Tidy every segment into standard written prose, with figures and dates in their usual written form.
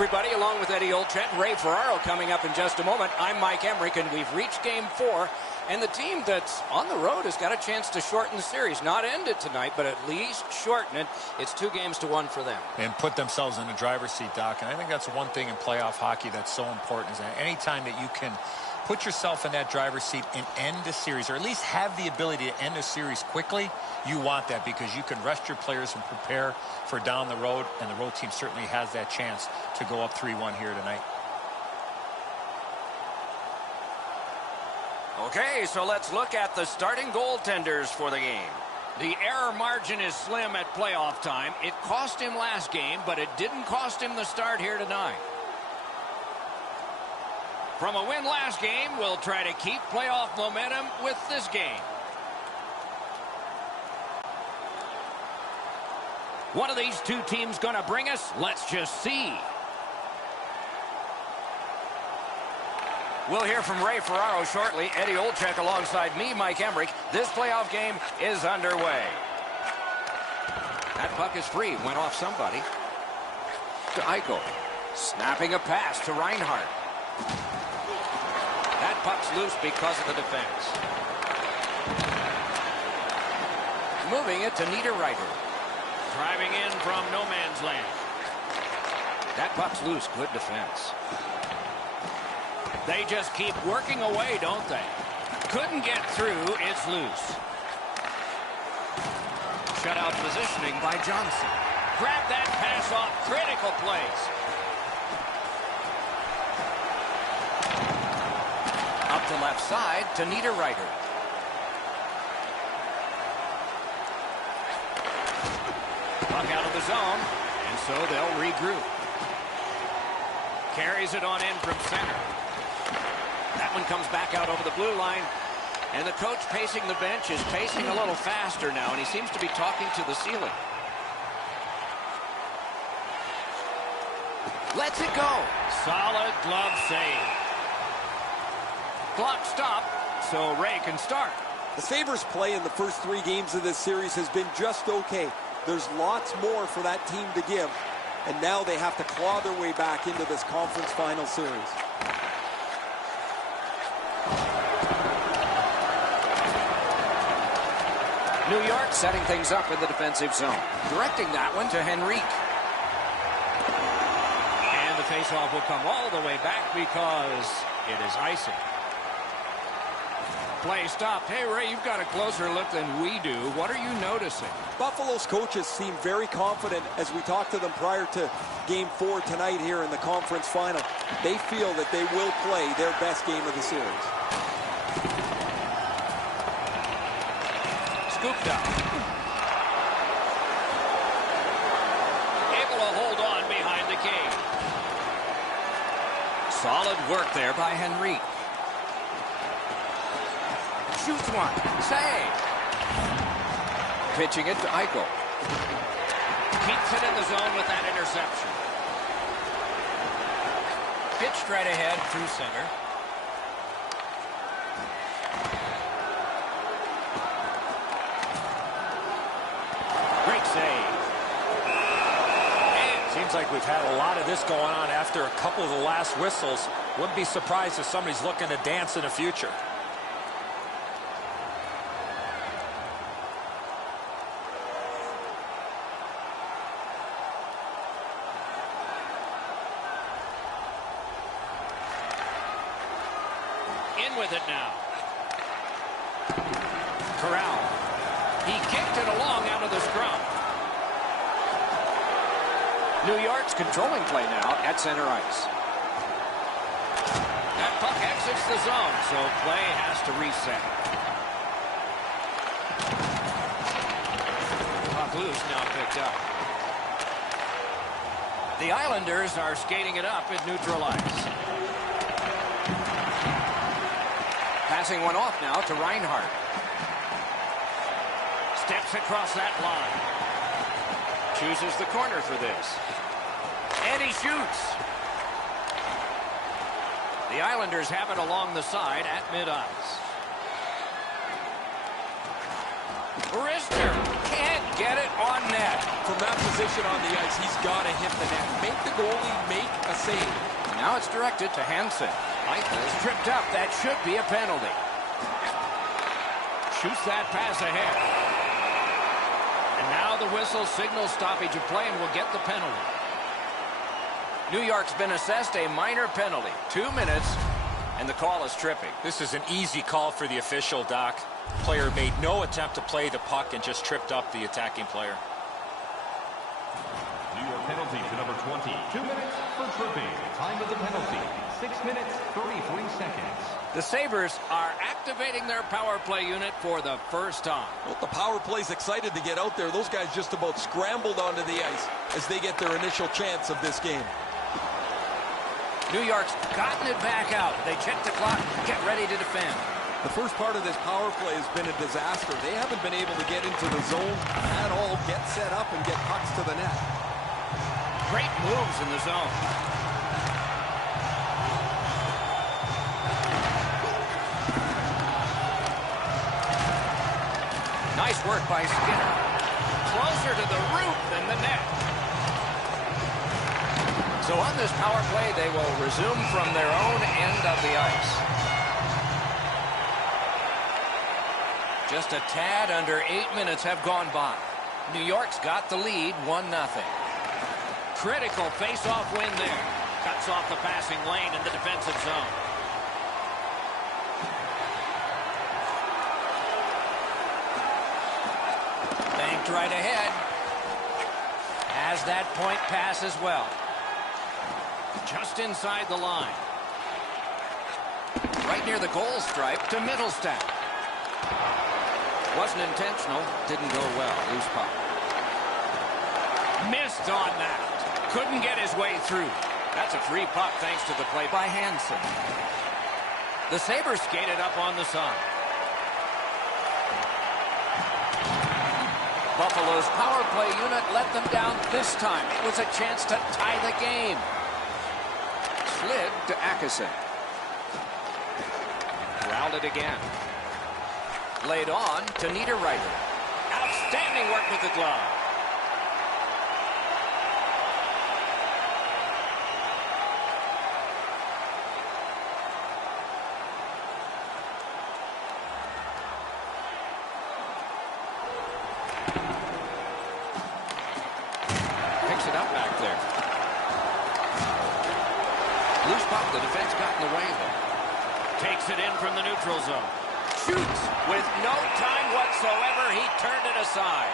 everybody, along with Eddie Olczyk, Ray Ferraro coming up in just a moment. I'm Mike Emmerich, and we've reached Game 4. And the team that's on the road has got a chance to shorten the series. Not end it tonight, but at least shorten it. It's 2-1 for them. And put themselves in the driver's seat, Doc. And I think that's one thing in playoff hockey that's so important, is that any time that you can put yourself in that driver's seat and end a series, or at least have the ability to end a series quickly, you want that, because you can rest your players and prepare for down the road, and the road team certainly has that chance to go up 3-1 here tonight. Okay, so let's look at the starting goaltenders for the game. The error margin is slim at playoff time. It cost him last game, but it didn't cost him the start here tonight. From a win last game, we'll try to keep playoff momentum with this game. What are these two teams going to bring us? Let's just see. We'll hear from Ray Ferraro shortly. Eddie Olczyk alongside me, Mike Emmerich. This playoff game is underway. That puck is free. Went off somebody. To Eichel. Snapping a pass to Reinhart. That puck's loose because of the defense. Moving it to Niederreiter. Driving in from no man's land. That puck's loose. Good defense. They just keep working away, don't they? Couldn't get through. It's loose. Shutout positioning by Johnson. Grab that pass off. Critical place. Up the left side to Niederreiter. Puck out of the zone, and so they'll regroup. Carries it on in from center. That one comes back out over the blue line. And the coach pacing the bench is pacing a little faster now, and he seems to be talking to the ceiling. Lets it go. Solid glove save. Clock stop, so Ray can start. The Sabres' play in the first 3 games of this series has been just okay. There's lots more for that team to give, and now they have to claw their way back into this conference final series. New York setting things up in the defensive zone. Directing that one to Henrique. And the faceoff will come all the way back because it is icing. Play stopped. Hey, Ray, you've got a closer look than we do. What are you noticing? Buffalo's coaches seem very confident as we talked to them prior to Game 4 tonight here in the conference final. They feel that they will play their best game of the series. Scooped up. Able to hold on behind the cage. Solid work there by Henrique. Shoots one. Save. Pitching it to Eichel. Keeps it in the zone with that interception. Pitched right ahead through center. Great save. And Seems like we've had a lot of this going on after a couple of the last whistles. Wouldn't be surprised if somebody's looking to dance in the future. In with it now. Corral. He kicked it along out of the scrum. New York's controlling play now at center ice. That puck exits the zone, so play has to reset. Puck loose, now picked up. The Islanders are skating it up at neutral ice. Passing one off now to Reinhart. Steps across that line. Chooses the corner for this. And he shoots. The Islanders have it along the side at mid-ice. Wrister can't get it on net. From that position on the ice, he's got to hit the net. Make the goalie make a save. Now it's directed to Hansen. Eichel is tripped up. That should be a penalty. Shoots that pass ahead. And now the whistle signals stoppage of play and will get the penalty. New York's been assessed a minor penalty. 2 minutes, and the call is tripping. This is an easy call for the official, Doc. Player made no attempt to play the puck and just tripped up the attacking player. New York penalty to number 20. 2 minutes for tripping. Time of the penalty, 6 minutes, 33 seconds. The Sabres are activating their power play unit for the first time. Well, the power play's excited to get out there. Those guys just about scrambled onto the ice as they get their initial chance of this game. New York's gotten it back out. They check the clock, get ready to defend. The first part of this power play has been a disaster. They haven't been able to get into the zone at all, get set up, and get pucks to the net. Great moves in the zone. Nice work by Skinner. Closer to the roof than the net. So on this power play, they will resume from their own end of the ice. Just a tad under 8 minutes have gone by. New York's got the lead, 1-0. Critical face-off win there. Cuts off the passing lane in the defensive zone. Banked right ahead. Has that point pass as well. Just inside the line. Right near the goal stripe to Middlestat. Wasn't intentional. Didn't go well. Loose puck. Missed on that. Couldn't get his way through. That's a free puck thanks to the play by Hansen. The Sabres skated up on the side. Buffalo's power play unit let them down this time. It was a chance to tie the game. Slid to Akeson. Growled it again. Laid on to Niederreiter. Outstanding work with the glove. Picks it up back there. Loose puck, the defense got in the way there. Takes it in from the neutral zone. Shoots with no time whatsoever. He turned it aside.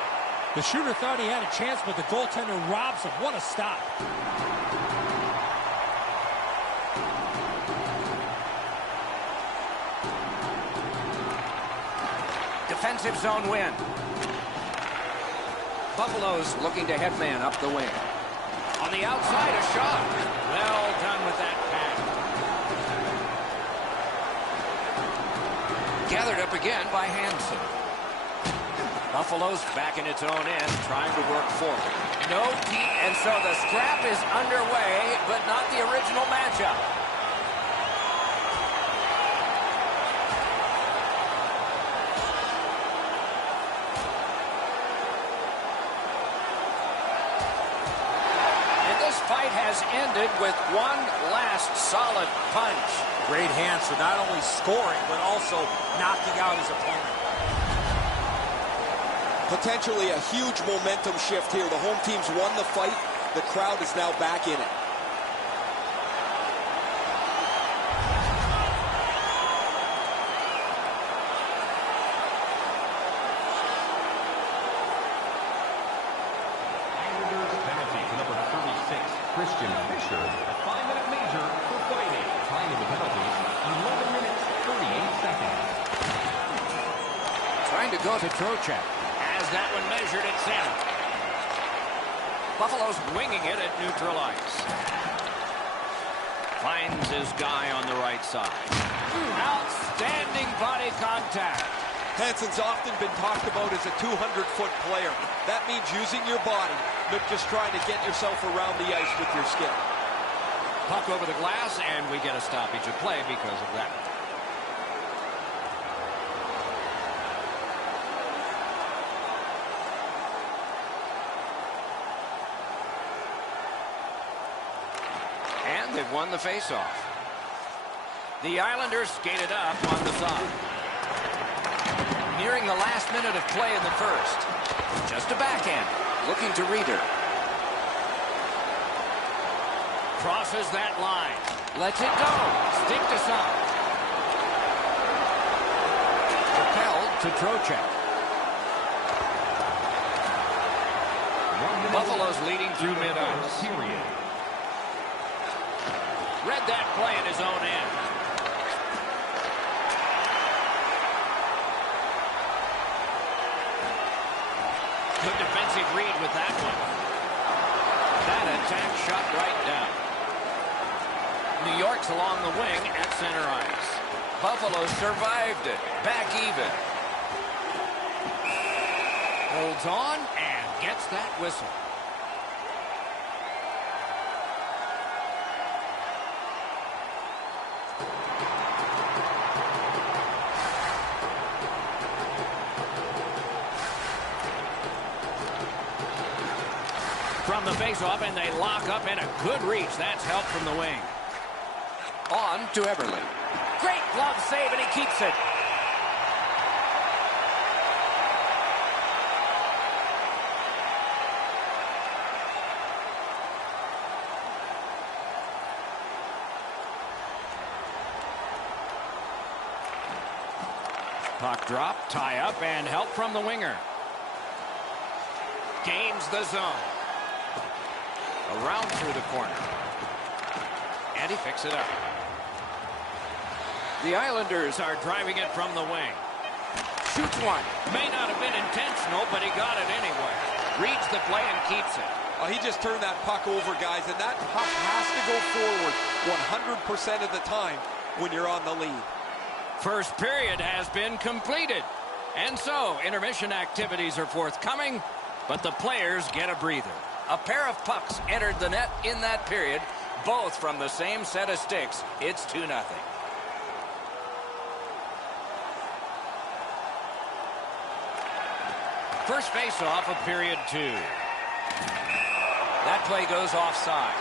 The shooter thought he had a chance, but the goaltender robs him. What a stop. Defensive zone win. Buffalo's looking to headman up the wing. On the outside, a shot. Well done with that pass. Gathered up again by Hansen. Buffalo's back in its own end, trying to work forward. No deep, and so the scrap is underway, but not the original matchup. And this fight has ended with one last solid punch. Great hands for not only scoring, but also knocking out his opponent. Potentially a huge momentum shift here. The home team's won the fight. The crowd is now back in it. Islanders penalty to number 36, Christian Fischer. A 5-minute major for fighting. Time of the penalties, 11 minutes, 38 seconds. Trying to go to Trocheck. Has that one measured at center. Buffalo's winging it at neutral ice. Finds his guy on the right side. Outstanding body contact. Hansen's often been talked about as a 200-foot player. That means using your body, not just trying to get yourself around the ice with your skill. Puck over the glass, and we get a stoppage of play because of that. won the faceoff. The Islanders skated up on the side. Nearing the last minute of play in the first. Just a backhand. Looking to Reeder. Crosses that line. Lets it go. Stick to side. Propelled to Trocheck. Buffalo's leading through mid-ice. Read that play in his own end. Good defensive read with that one. That attack shot right down. New York's along the wing at center ice. Buffalo survived it. Back even. Holds on and gets that whistle. From the faceoff, and they lock up, and a good reach. That's help from the wing. On to Everly. Great glove save, and he keeps it. Puck drop, tie up, and help from the winger. Gains the zone. Around through the corner. And he picks it up. The Islanders are driving it from the wing. Shoots one. May not have been intentional, but he got it anyway. Reads the play and keeps it. Well, he just turned that puck over, guys, and that puck has to go forward 100% of the time when you're on the lead. First period has been completed. And so, intermission activities are forthcoming, but the players get a breather. A pair of pucks entered the net in that period, both from the same set of sticks. It's 2-0. First face-off of period 2. That play goes offside.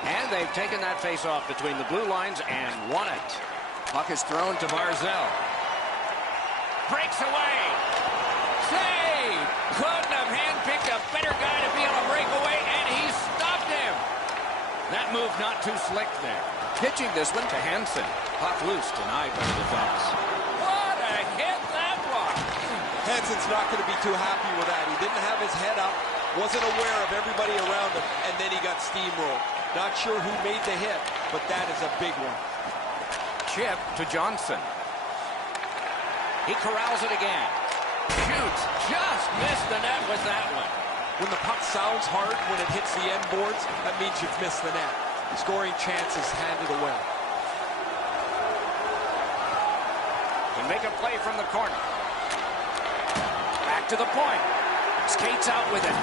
And they've taken that face-off between the blue lines and won it. Puck is thrown to Barzell. Breaks away. Save! Couldn't have handpicked a better guy to be on a breakaway, and he stopped him. That move not too slick there. Pitching this one to Hansen. Puck loose, denied by the defense. What a hit that was! Hansen's not going to be too happy with that. He didn't have his head up, wasn't aware of everybody around him, and then he got steamrolled. Not sure who made the hit, but that is a big one. Chip to Johnson. He corrals it again. Shoots. Just missed the net with that one. When the puck sounds hard when it hits the end boards, that means you've missed the net. Scoring chances handed away. Can make a play from the corner. Back to the point. Skates out with it.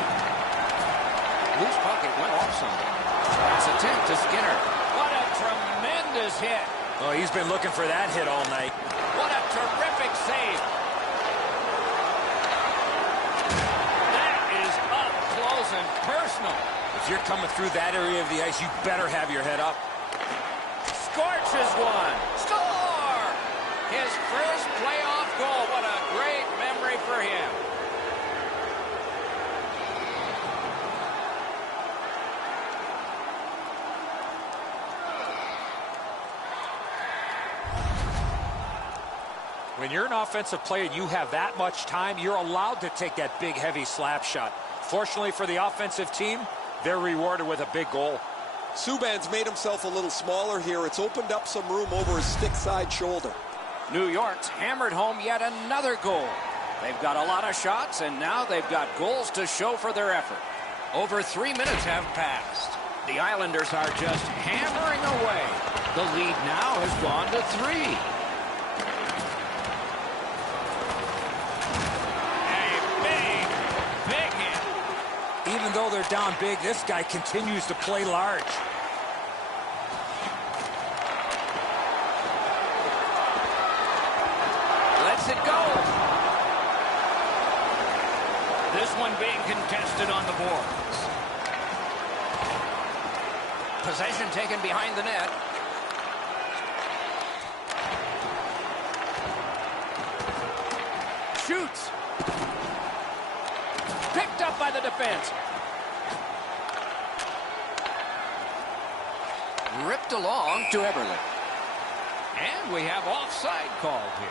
Loose puck, it went off something. It's a tip to Skinner. What a tremendous hit. Oh, he's been looking for that hit all night. What a terrific save. That is up close and personal. If you're coming through that area of the ice, you better have your head up. Scorches one. Score! His first playoff goal. What a great memory for him. When you're an offensive player and you have that much time, you're allowed to take that big, heavy slap shot. Fortunately for the offensive team, they're rewarded with a big goal. Subban's made himself a little smaller here. It's opened up some room over his stick side shoulder. New York's hammered home yet another goal. They've got a lot of shots, and now they've got goals to show for their effort. Over 3 minutes have passed. The Islanders are just hammering away. The lead now has gone to 3. Even though they're down big, this guy continues to play large. Lets it go. This one being contested on the boards. Possession taken behind the net. Shoots. Picked up by the defense. Ripped along to Eberle. And we have offside called here.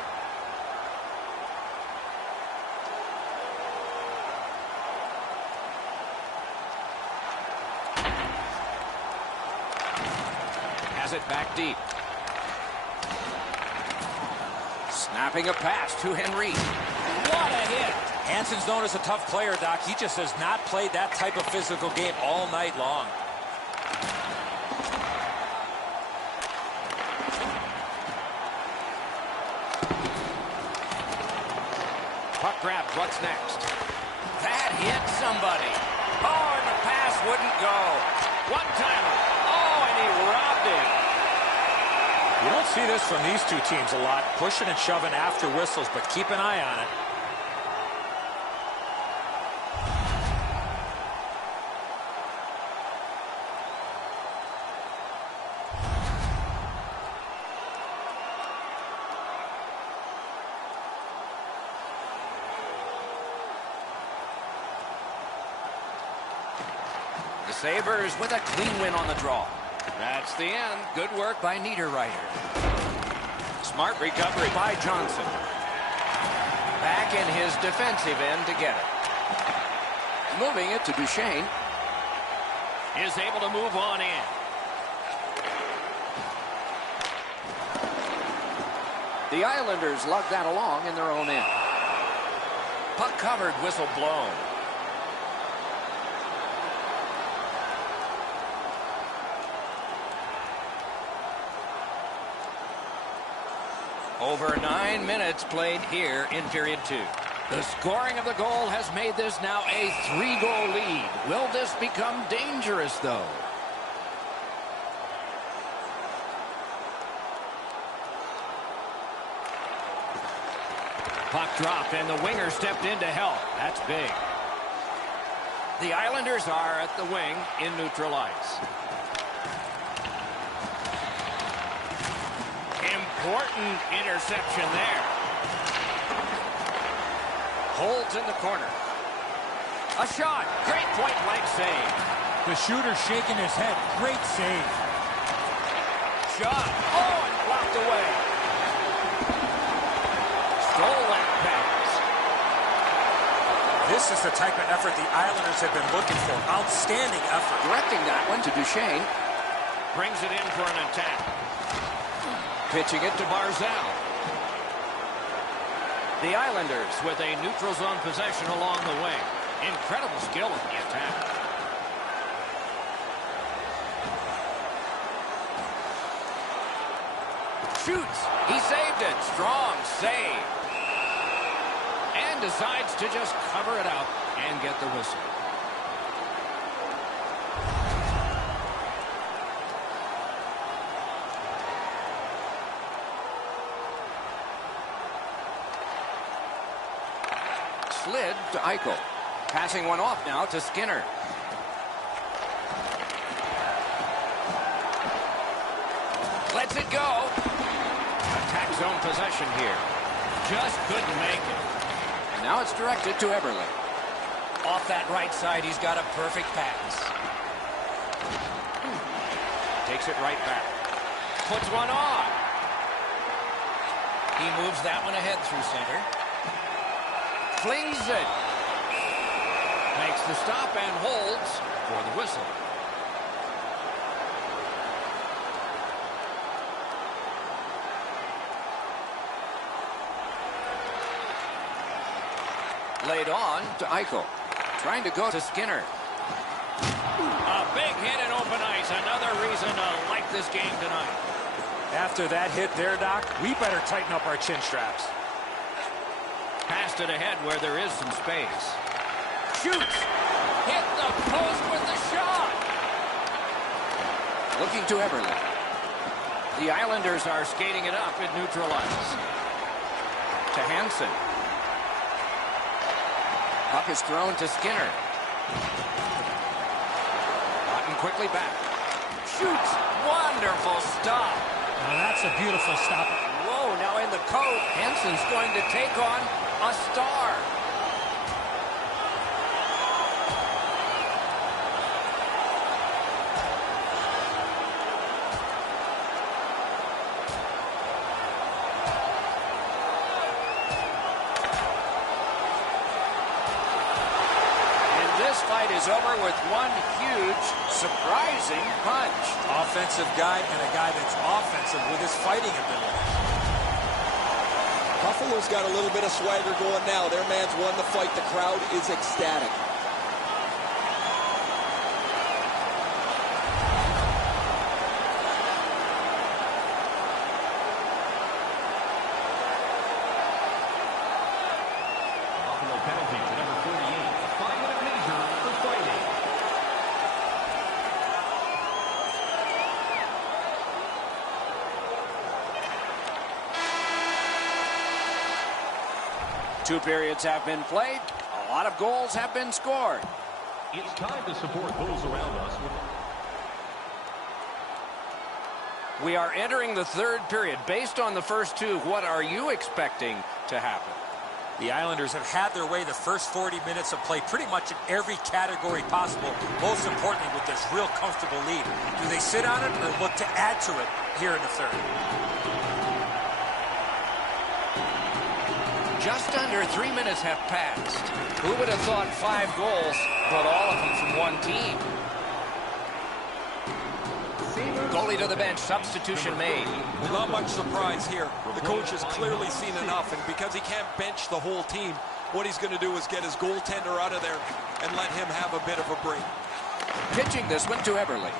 Has it back deep. Snapping a pass to Henry. What a hit. Hansen's known as a tough player, Doc. He just has not played that type of physical game all night long. Puck grab. What's next? That hit somebody. Oh, and the pass wouldn't go. One-timer. Oh, and he robbed him. You don't see this from these two teams a lot, pushing and shoving after whistles, but keep an eye on it. The Sabres with a clean win on the draw. That's the end. Good work by Niederreiter. Smart recovery by Johnson. Back in his defensive end to get it. Moving it to Duchesne. Is able to move on in. The Islanders lug that along in their own end. Puck covered, whistle blown. Over 9 minutes played here in period 2. The scoring of the goal has made this now a 3-goal lead. Will this become dangerous, though? Puck dropped, and the winger stepped in to help. That's big. The Islanders are at the wing in neutral ice. Important interception there. Holds in the corner. A shot. Great point-blank save. The shooter shaking his head. Great save. Shot. Oh, and blocked away. Stole that pass. This is the type of effort the Islanders have been looking for. Outstanding effort. Directing that one to Duchesne. Brings it in for an attack. Pitching it to Barzal. The Islanders with a neutral zone possession along the wing. Incredible skill in the attack. Shoots. He saved it. Strong save. And decides to just cover it up and get the whistle. Slid to Eichel. Passing one off now to Skinner. Lets it go. Attack zone possession here. Just couldn't make it. And now it's directed to Eberle. Off that right side, he's got a perfect pass. Takes it right back. Puts one on. He moves that one ahead through center. Flings it. Makes the stop and holds for the whistle. Laid on to Eichel. Trying to go to Skinner. A big hit in open ice. Another reason to like this game tonight. After that hit there, Doc, we better tighten up our chin straps. Passed it ahead where there is some space. Shoots. Hit the post with the shot. Looking to Eberle. The Islanders are skating it up in neutral ice. To Hansen. Puck is thrown to Skinner. Cotton quickly back. Shoots. Wonderful stop. Now that's a beautiful stop. Whoa, now in the coat. Hansen's going to take on a star. Fight is over with one huge, surprising punch. Offensive guy and a guy that's offensive with his fighting ability. Buffalo's got a little bit of swagger going now. Their man's won the fight. The crowd is ecstatic. Buffalo penalty to number 48. A 5-minute major for fighting. Two periods have been played. A lot of goals have been scored. It's time to support those around us with We are entering the third period. Based on the first two, what are you expecting to happen? The Islanders have had their way the first 40 minutes of play pretty much in every category possible, most importantly with this real comfortable lead. Do they sit on it or look to add to it here in the third? Just under 3 minutes have passed. Who would have thought 5 goals, but all of them from one team? Goalie to the bench, substitution made. Well, not much surprise here. The coach has clearly seen enough, and because he can't bench the whole team, what he's going to do is get his goaltender out of there and let him have a bit of a break. Pitching this one to Eberle.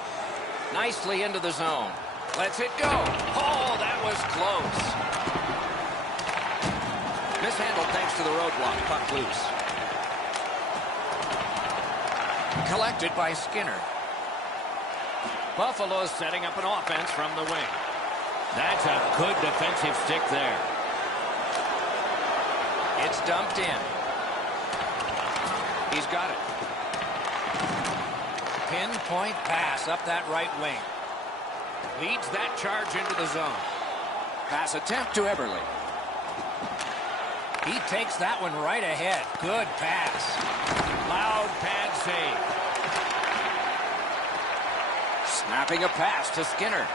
Nicely into the zone. Lets it go. Oh, that was close. Mishandled thanks to the roadblock. Puck loose. Collected by Skinner. Buffalo's setting up an offense from the wing. That's a good defensive stick there. It's dumped in. He's got it. Pinpoint pass up that right wing. Leads that charge into the zone. Pass attempt to Eberle. He takes that one right ahead. Good pass. Loud pad save. Snapping a pass to Skinner.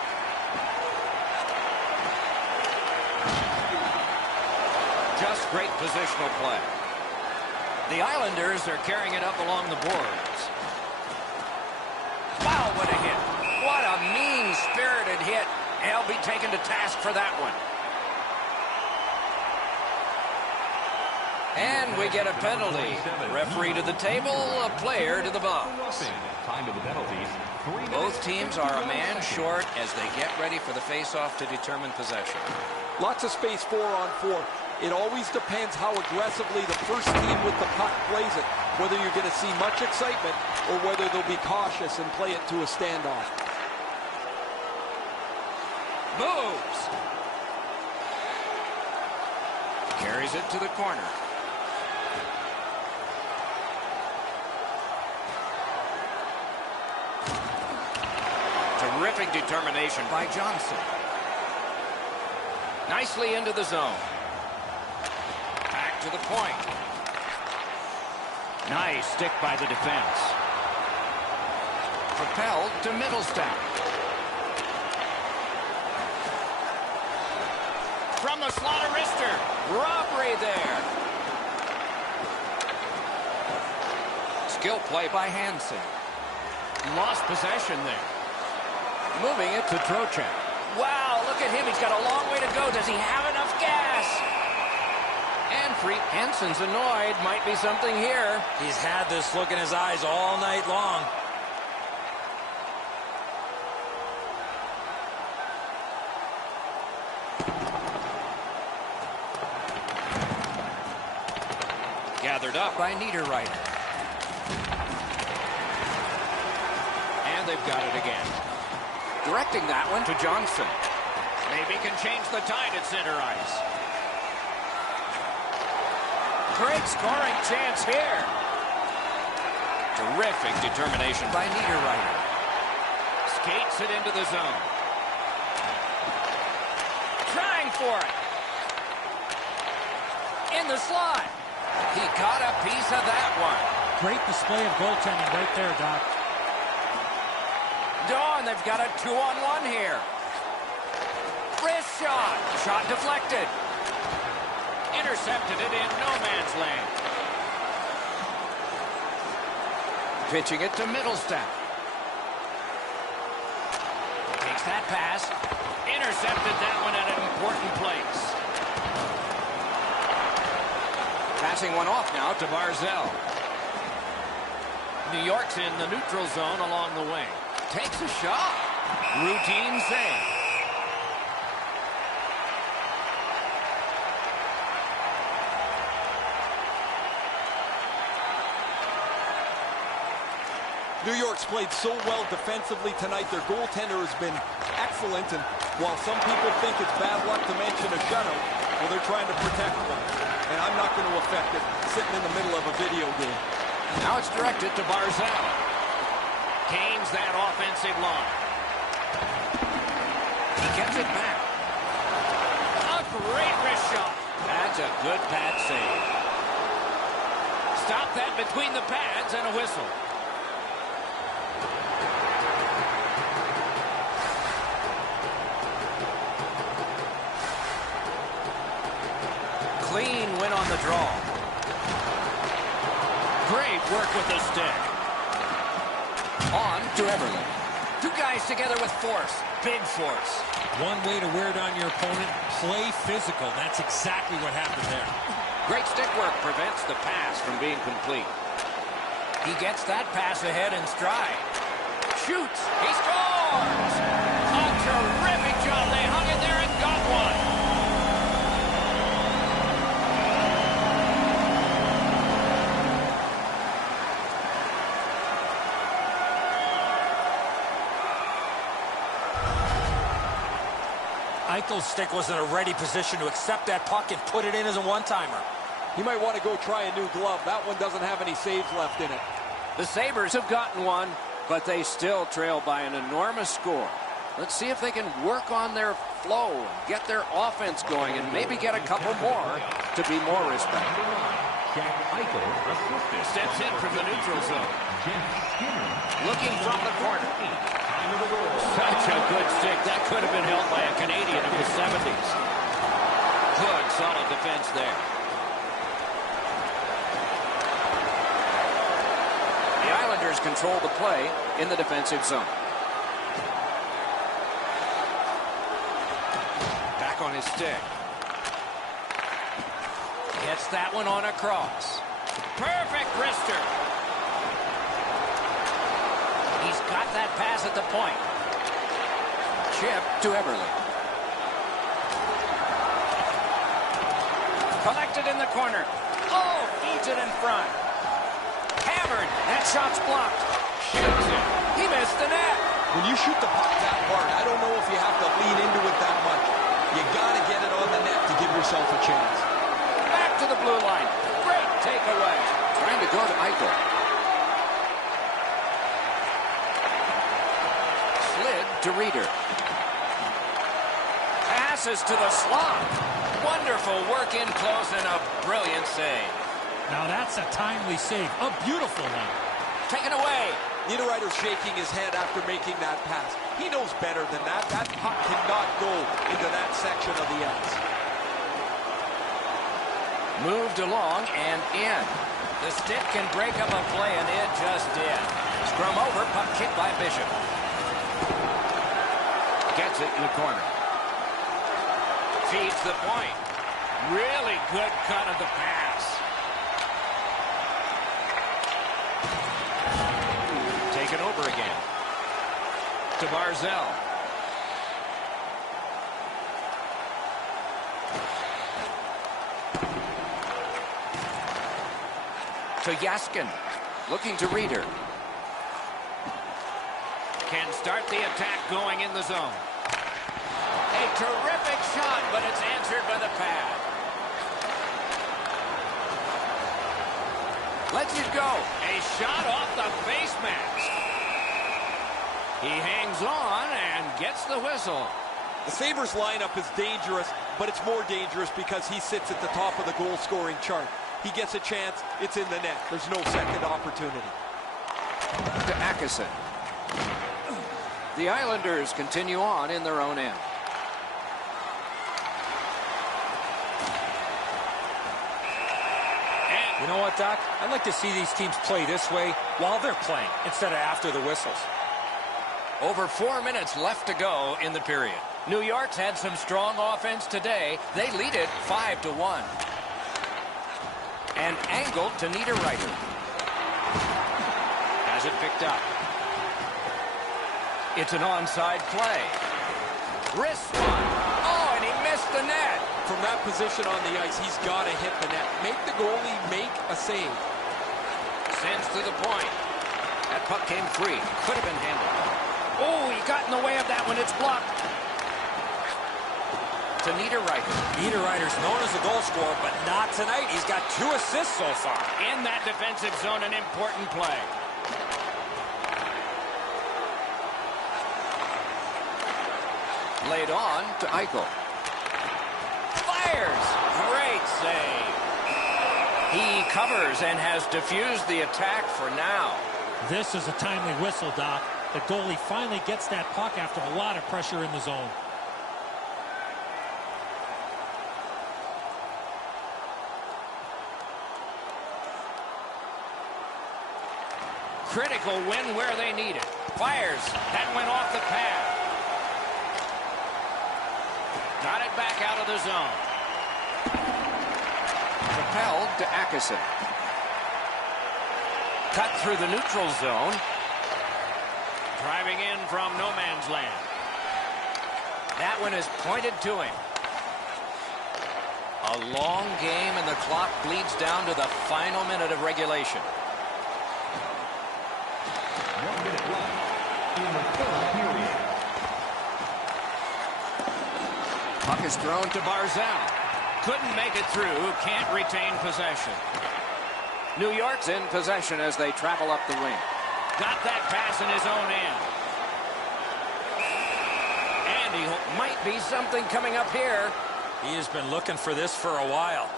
Just great positional play. The Islanders are carrying it up along the boards. Wow, what a hit. What a mean-spirited hit. He'll be taken to task for that one. And we get a penalty. Referee to the table, a player to the box. time to the penalties. Both teams are a man short as they get ready for the face-off to determine possession. Lots of space 4-on-4. It always depends how aggressively the first team with the puck plays it, whether you're going to see much excitement or whether they'll be cautious and play it to a standoff. Moves. Carries it to the corner. Terrific determination by Johnson. Nicely into the zone. Back to the point. Nice stick by the defense. Propelled to Middlestat. From the slot of wrister. Robbery there. Skill play by Hansen. Lost possession there. Moving it to Trocheck. Wow, look at him. He's got a long way to go. Does he have enough gas? And free. Hansen's annoyed. Might be something here. He's had this look in his eyes all night long. Gathered up by Niederreiter. And they've got it again. Directing that one to Johnson. Maybe can change the tide at center ice. great scoring chance here. Terrific determination by Niagara. Skates it into the zone. Trying for it. In the slot. He got a piece of that one. Great display of goaltending right there, Doc. Dawn, they've got a 2-on-1 here. Wrist shot. Shot deflected. Intercepted it in no man's land. Pitching it to Middlestat. Takes that pass. Intercepted that one at an important place. Passing one off now to Barzell. New York's in the neutral zone along the wing. Takes a shot. Routine save. New York's played so well defensively tonight. Their goaltender has been excellent, and while some people think it's bad luck to mention a shutout, well, they're trying to protect them. And I'm not going to affect it sitting in the middle of a video game. Now it's directed to Barzell. Gains that offensive line. He gets it back. A great wrist shot. That's a good pad save. Stop that between the pads and a whistle. Clean win on the draw. Great work with the stick. On to Everly. Two guys together with force. Big force. One way to wear down your opponent, play physical. That's exactly what happened there. Great stick work prevents the pass from being complete. He gets that pass ahead in stride. Shoots. He scores! A terrific job. They hung in there and got one. Eichel's stick was in a ready position to accept that puck and put it in as a one-timer. He might want to go try a new glove. That one doesn't have any saves left in it. The Sabres have gotten one, but they still trail by an enormous score. Let's see if they can work on their flow, get their offense going, and maybe get a couple more to be more respected. Steps in from the neutral zone. Looking from the corner. Such a good stick. That could have been held by a Canadian of the 70s. Good, solid defense there. The Islanders control the play in the defensive zone. Back on his stick. Gets that one on a cross. Perfect wrister. He's got that pass at the point. Chip to Everly. Collected in the corner. Oh, feeds it in front. Hammered. That shot's blocked. Shoots it. He missed the net. When you shoot the puck that hard, I don't know if you have to lean into it that much. You got to get it on the net to give yourself a chance. Back to the blue line. Great takeaway. Trying to go to Eichel. Slid to Reeder. Passes to the slot. Wonderful work in close and a brilliant save. Now that's a timely save. A beautiful one. Taken away. Niederreiter's shaking his head after making that pass. He knows better than that. That puck cannot go into that section of the ice. Moved along and in. The stick can break up a play, and it just did. Scrum over, puck kicked by Bishop. Gets it in the corner. Feeds the point. Really good cut of the pass. Taken over again. To Barzell. To Yaskin. Looking to Reeder. Can start the attack going in the zone. A terrific shot, but it's answered by the pad. Lets it go. A shot off the face mask. He hangs on and gets the whistle. The Sabres lineup is dangerous, but it's more dangerous because he sits at the top of the goal-scoring chart. He gets a chance, it's in the net. There's no second opportunity. To Atkinson. The Islanders continue on in their own end. You know what, Doc? I'd like to see these teams play this way while they're playing instead of after the whistles. Over 4 minutes left to go in the period. New York's had some strong offense today. They lead it 5-1. And angled to Niederreiter. Has it picked up. It's an onside play. Wrist spot. Oh, and he missed the net. From that position on the ice, he's got to hit the net. Make the goalie make a save. Sends to the point. That puck came free. Could have been handled. Oh, he got in the way of that one. It's blocked. To Niederreiter. Niederreiter's known as a goal scorer, but not tonight. He's got 2 assists so far. In that defensive zone, an important play. Laid on to Eichel. Fires! Great save. He covers and has diffused the attack for now. This is a timely whistle, Doc. The goalie finally gets that puck after a lot of pressure in the zone. Critical win where they need it. Fires. That went off the pad. Got it back out of the zone. Propelled to Atkinson. Cut through the neutral zone. Driving in from no man's land. That one is pointed to him. A long game and the clock bleeds down to the final minute of regulation. 1 minute left in the third period. Puck is thrown to Barzal. Couldn't make it through. Can't retain possession. New York's in possession as they travel up the wing. Got that pass in his own end. And he might be something coming up here. He has been looking for this for a while.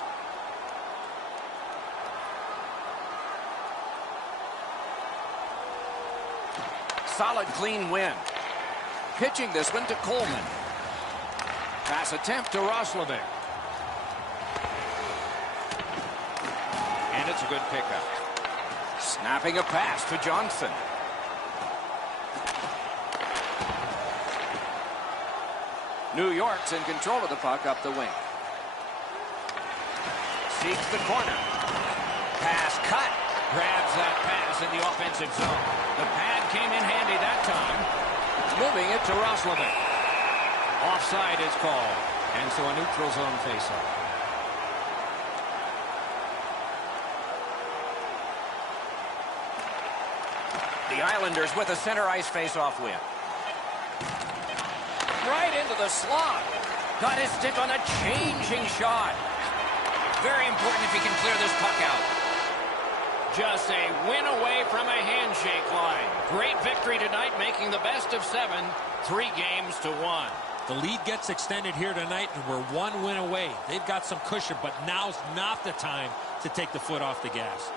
Solid, clean win. Pitching this one to Coleman. Pass attempt to Roslovic. And it's a good pickup. Snapping a pass to Johnson. New York's in control of the puck up the wing. Seeks the corner. Pass cut. Grabs that pass in the offensive zone. The pad came in handy that time. Moving it to Roslovic. Offside is called. And so a neutral zone faceoff. The Islanders with a center ice faceoff win. Right into the slot. Got his stick on a changing shot. Very important if he can clear this puck out. Just a win away from a handshake line. Great victory tonight, making the best of 7, 3 games to 1. The lead gets extended here tonight, and we're 1 win away. They've got some cushion, but now's not the time to take the foot off the gas.